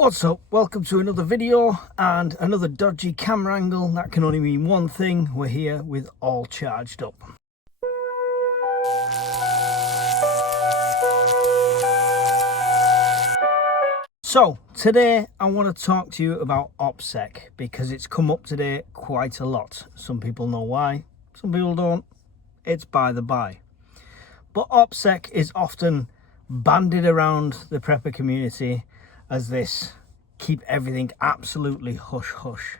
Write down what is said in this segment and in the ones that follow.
What's up? Welcome to another video and another dodgy camera angle. That can only mean one thing: we're here with all charged up. So today I want to talk to you about OPSEC because it's come up today quite a lot. Some people know why, some people don't. It's by the by. But OPSEC is often bandied around the prepper community as this keep everything absolutely hush hush,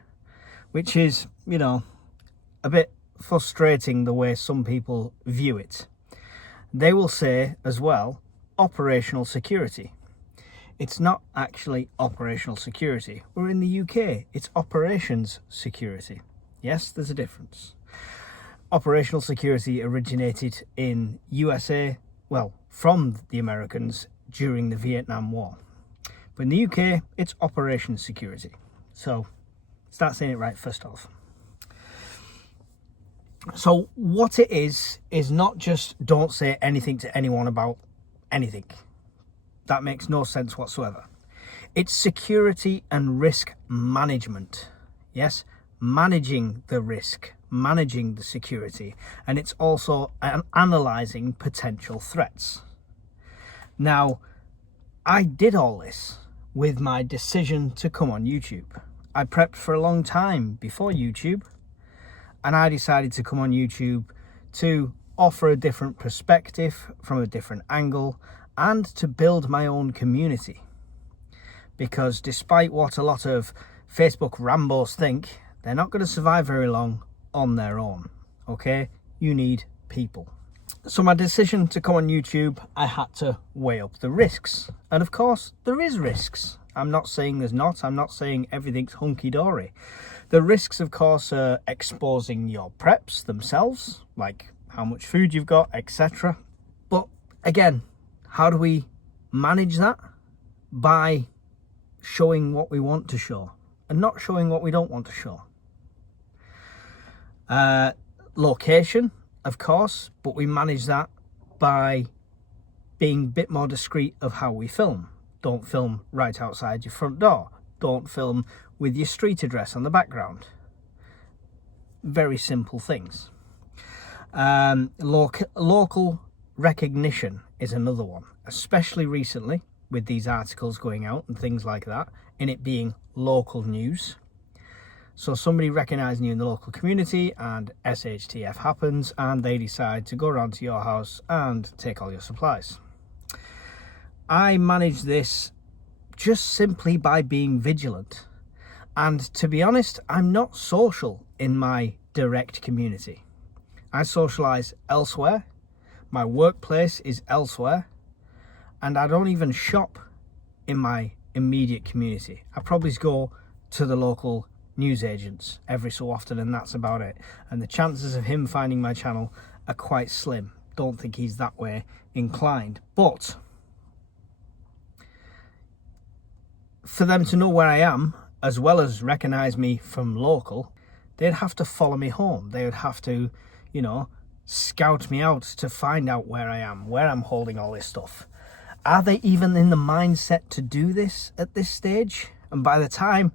which is, a bit frustrating the way some people view it. They will say as well, operational security. It's not actually operational security. We're in the UK, it's operations security. Yes, there's a difference. Operational security originated in USA, well, from the Americans during the Vietnam War. But in the UK, it's operations security. So start saying it right first off. So what it is not just don't say anything to anyone about anything. That makes no sense whatsoever. It's security and risk management. Yes, managing the risk, managing the security, and it's also analysing potential threats. Now, I did all this with my decision to come on YouTube. I prepped for a long time before YouTube, and I decided to come on YouTube to offer a different perspective from a different angle and to build my own community. Because despite what a lot of Facebook Rambos think, they're not going to survive very long on their own. Okay? You need people. So my decision to come on YouTube, I had to weigh up the risks. And of course, there is risks. I'm not saying there's not. I'm not saying everything's hunky-dory. The risks, of course, are exposing your preps themselves, like how much food you've got, etc. But again, how do we manage that? By showing what we want to show and not showing what we don't want to show. Location, of course, but we manage that by being a bit more discreet of how we film. Don't film right outside your front door. Don't film with your street address on the background. Very simple things. Local recognition is another one, especially recently with these articles going out and things like that, and it being local news. So somebody recognising you in the local community and SHTF happens and they decide to go around to your house and take all your supplies. I manage this just simply by being vigilant. And to be honest, I'm not social in my direct community. I socialise elsewhere. My workplace is elsewhere. And I don't even shop in my immediate community. I probably go to the local newsagents every so often, and that's about it. And the chances of him finding my channel are quite slim. Don't think he's that way inclined. But for them to know where I am, as well as recognise me from local, they'd have to follow me home. They would have to, scout me out to find out where I am, where I'm holding all this stuff. Are they even in the mindset to do this at this stage? And by the time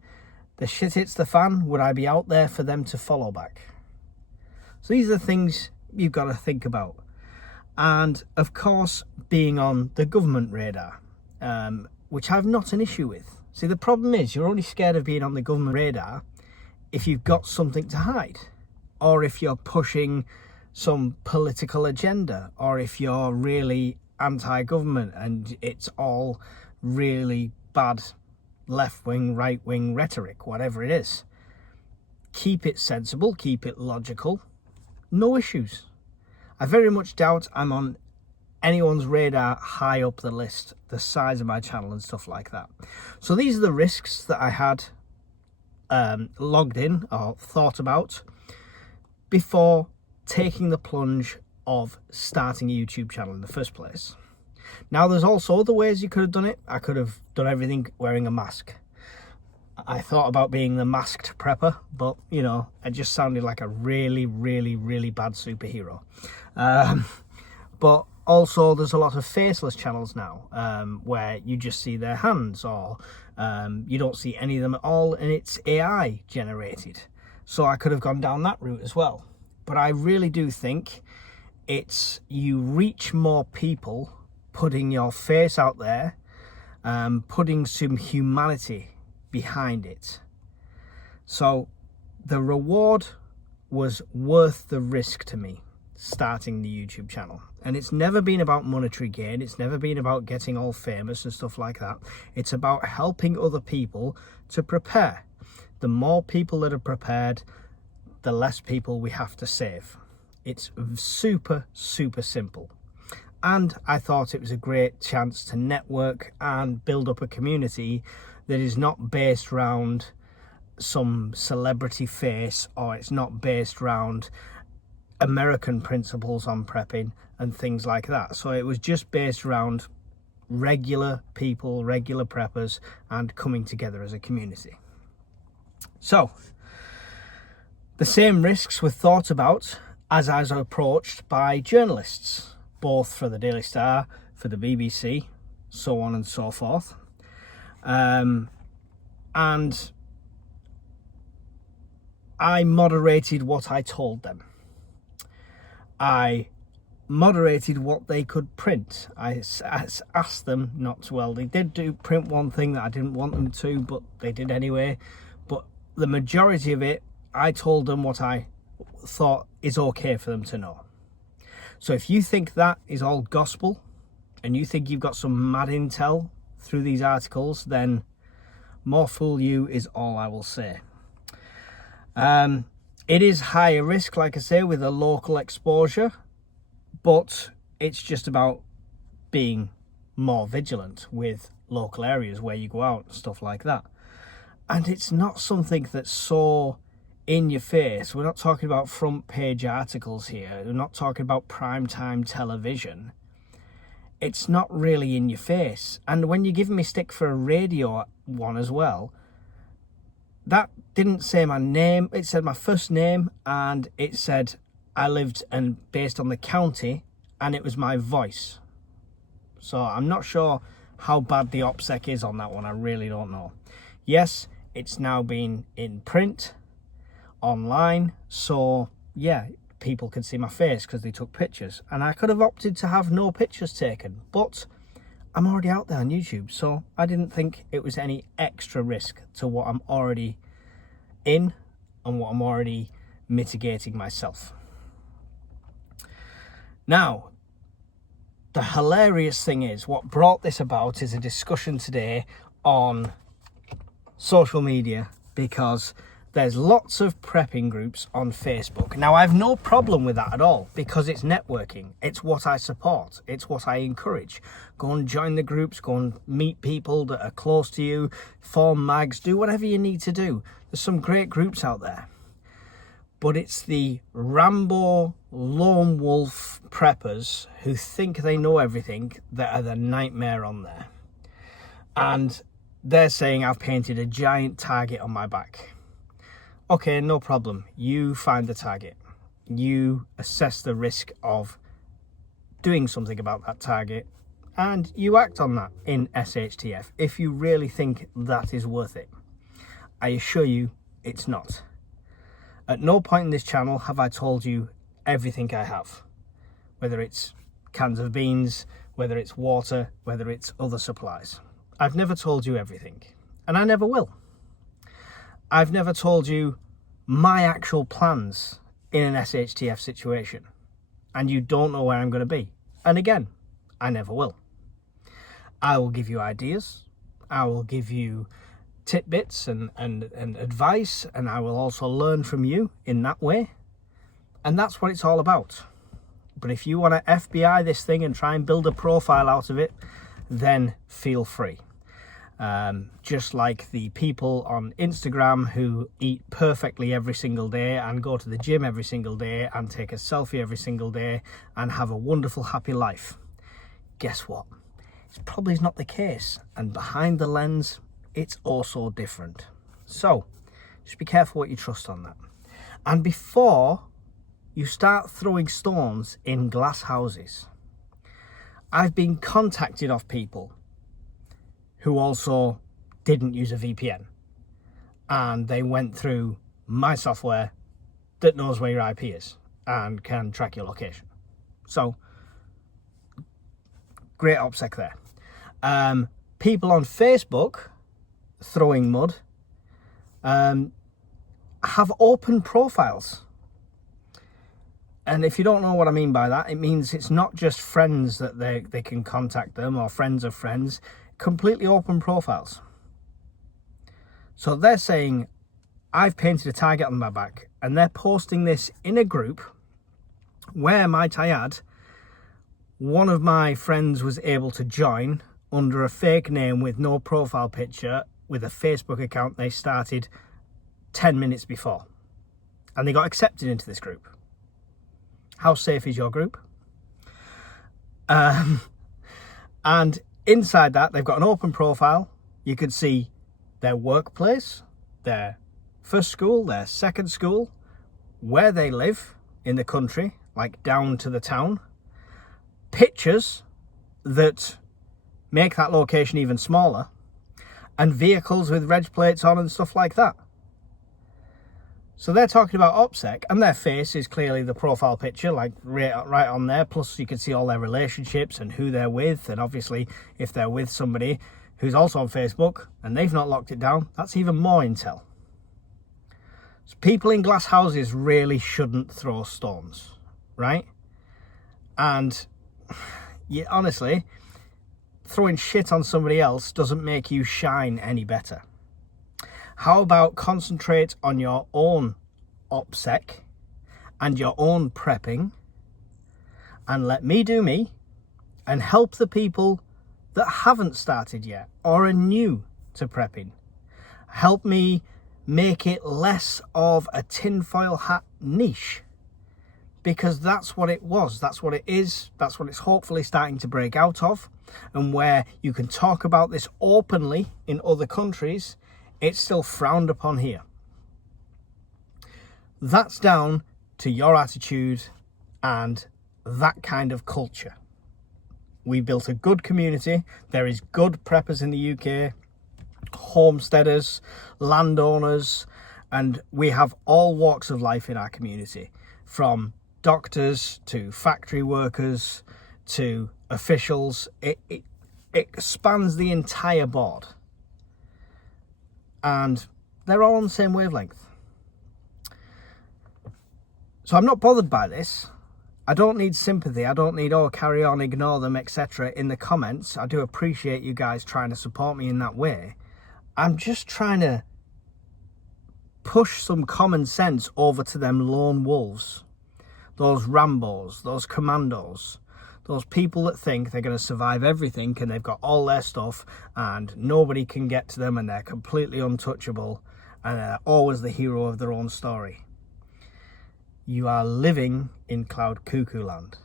the shit hits the fan, would I be out there for them to follow back? So these are the things you've got to think about. And of course, being on the government radar, which I've not an issue with. See, the problem is you're only scared of being on the government radar if you've got something to hide, or if you're pushing some political agenda, or if you're really anti-government and it's all really bad left-wing, right-wing rhetoric, whatever it is. Keep it sensible, keep it logical, no issues. I very much doubt I'm on anyone's radar high up the list, the size of my channel and stuff like that. So these are the risks that I had logged in or thought about before taking the plunge of starting a YouTube channel in the first place. Now, there's also other ways you could have done it. I could have done everything wearing a mask. I thought about being the masked prepper, but, I just sounded like a really, really, really bad superhero. But Also, there's a lot of faceless channels now where you just see their hands or You don't see any of them at all, and it's AI generated. So I could have gone down that route as well. But I really do think it's you reach more people putting your face out there, putting some humanity behind it. So the reward was worth the risk to me starting the YouTube channel. And it's never been about monetary gain. It's never been about getting all famous and stuff like that. It's about helping other people to prepare. The more people that are prepared, the less people we have to save. It's super, super simple. And I thought it was a great chance to network and build up a community that is not based around some celebrity face, or it's not based around American principles on prepping and things like that. So it was just based around regular people, regular preppers, and coming together as a community. So the same risks were thought about as I was approached by journalists, both for the Daily Star, for the BBC, so on and so forth. And I moderated what I told them. I moderated what they could print. I asked them not to. Well, they did print one thing that I didn't want them to, but they did anyway. But the majority of it, I told them what I thought is okay for them to know. So if you think that is all gospel, and you think you've got some mad intel through these articles, then more fool you is all I will say. It is higher risk, like I say, with a local exposure, but it's just about being more vigilant with local areas where you go out and stuff like that. And it's not something that's so in your face. We're not talking about front page articles here. We're not talking about primetime television. It's not really in your face. And when you're giving me stick for a radio one as well, that didn't say my name. It said my first name, and it said I lived and based on the county, and it was my voice. So I'm not sure how bad the OPSEC is on that one. I really don't know. Yes, it's now been in print, online, so yeah, people can see my face because they took pictures, and I could have opted to have no pictures taken, but I'm already out there on YouTube, so I didn't think it was any extra risk to what I'm already in and what I'm already mitigating myself. Now, the hilarious thing is, what brought this about is a discussion today on social media, because there's lots of prepping groups on Facebook. Now, I have no problem with that at all, because it's networking. It's what I support. It's what I encourage. Go and join the groups. Go and meet people that are close to you. Form mags. Do whatever you need to do. There's some great groups out there. But it's the Rambo lone wolf preppers who think they know everything that are the nightmare on there. And they're saying I've painted a giant target on my back. Okay, no problem. You find the target. You assess the risk of doing something about that target, and you act on that in SHTF if you really think that is worth it. I assure you it's not. At no point in this channel have I told you everything I have, whether it's cans of beans, whether it's water, whether it's other supplies. I've never told you everything, and I never will. I've never told you my actual plans in an SHTF situation, and you don't know where I'm going to be. And again, I never will. I will give you ideas, I will give you tidbits and advice, and I will also learn from you in that way, and that's what it's all about. But if you want to FBI this thing and try and build a profile out of it, then feel free. Just like the people on Instagram who eat perfectly every single day and go to the gym every single day and take a selfie every single day and have a wonderful, happy life. Guess what? It probably is not the case. And behind the lens, it's also different. So just be careful what you trust on that. And before you start throwing stones in glass houses, I've been contacted off people who also didn't use a VPN and they went through my software that knows where your IP is and can track your location. So, great OPSEC there. People on Facebook throwing mud have open profiles. And if you don't know what I mean by that, it means it's not just friends that they can contact them or friends of friends, completely open profiles. So they're saying, I've painted a target on my back, and they're posting this in a group where, might I add, one of my friends was able to join under a fake name with no profile picture with a Facebook account they started 10 minutes before. And they got accepted into this group. How safe is your group? And inside that, they've got an open profile. You could see their workplace, their first school, their second school, where they live in the country, like down to the town. Pictures that make that location even smaller, and vehicles with reg plates on and stuff like that. So they're talking about OPSEC, and their face is clearly the profile picture, like right on there. Plus you can see all their relationships and who they're with. And obviously if they're with somebody who's also on Facebook and they've not locked it down, that's even more intel. So people in glass houses really shouldn't throw stones, right? And honestly, throwing shit on somebody else doesn't make you shine any better. How about concentrate on your own OPSEC and your own prepping, and let me do me and help the people that haven't started yet or are new to prepping. Help me make it less of a tinfoil hat niche, because that's what it was, that's what it is, that's what it's hopefully starting to break out of, and where you can talk about this openly in other countries, it's still frowned upon here. That's down to your attitude and that kind of culture. We built a good community. There is good preppers in the UK, homesteaders, landowners, and we have all walks of life in our community, from doctors to factory workers to officials. It spans the entire board. And they're all on the same wavelength. So I'm not bothered by this. I don't need sympathy. I don't need, oh, carry on, ignore them, etc. in the comments. I do appreciate you guys trying to support me in that way. I'm just trying to push some common sense over to them lone wolves, those Rambos, those commandos, those people that think they're going to survive everything and they've got all their stuff and nobody can get to them and they're completely untouchable and they're always the hero of their own story. You are living in cloud cuckoo land.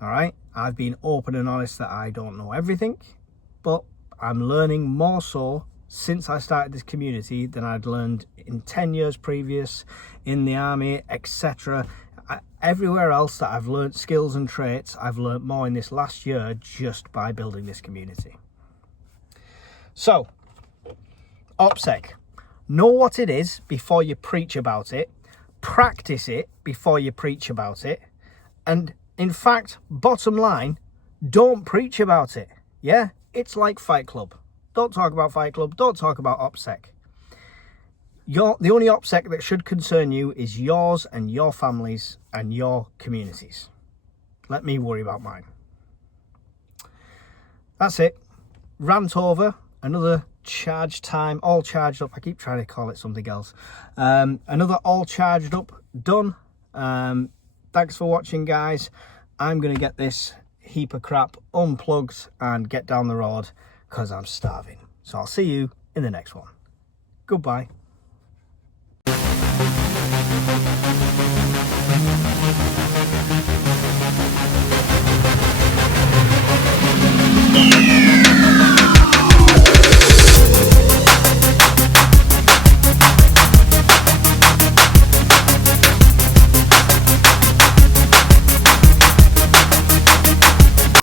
All right? I've been open and honest that I don't know everything, but I'm learning more so since I started this community than I'd learned in 10 years previous, in the army, etc. Everywhere else that I've learned skills and traits, I've learned more in this last year just by building this community. So, OPSEC. Know what it is before you preach about it. Practice it before you preach about it. And in fact, bottom line, don't preach about it. Yeah? It's like Fight Club. Don't talk about Fight Club. Don't talk about OPSEC. The only OPSEC that should concern you is yours and your families and your communities. Let me worry about mine. That's it. Rant over. Another charge time. All charged up. I keep trying to call it something else. Another all charged up. Done. Thanks for watching, guys. I'm going to get this heap of crap unplugged and get down the road because I'm starving. So I'll see you in the next one. Goodbye. Yeah.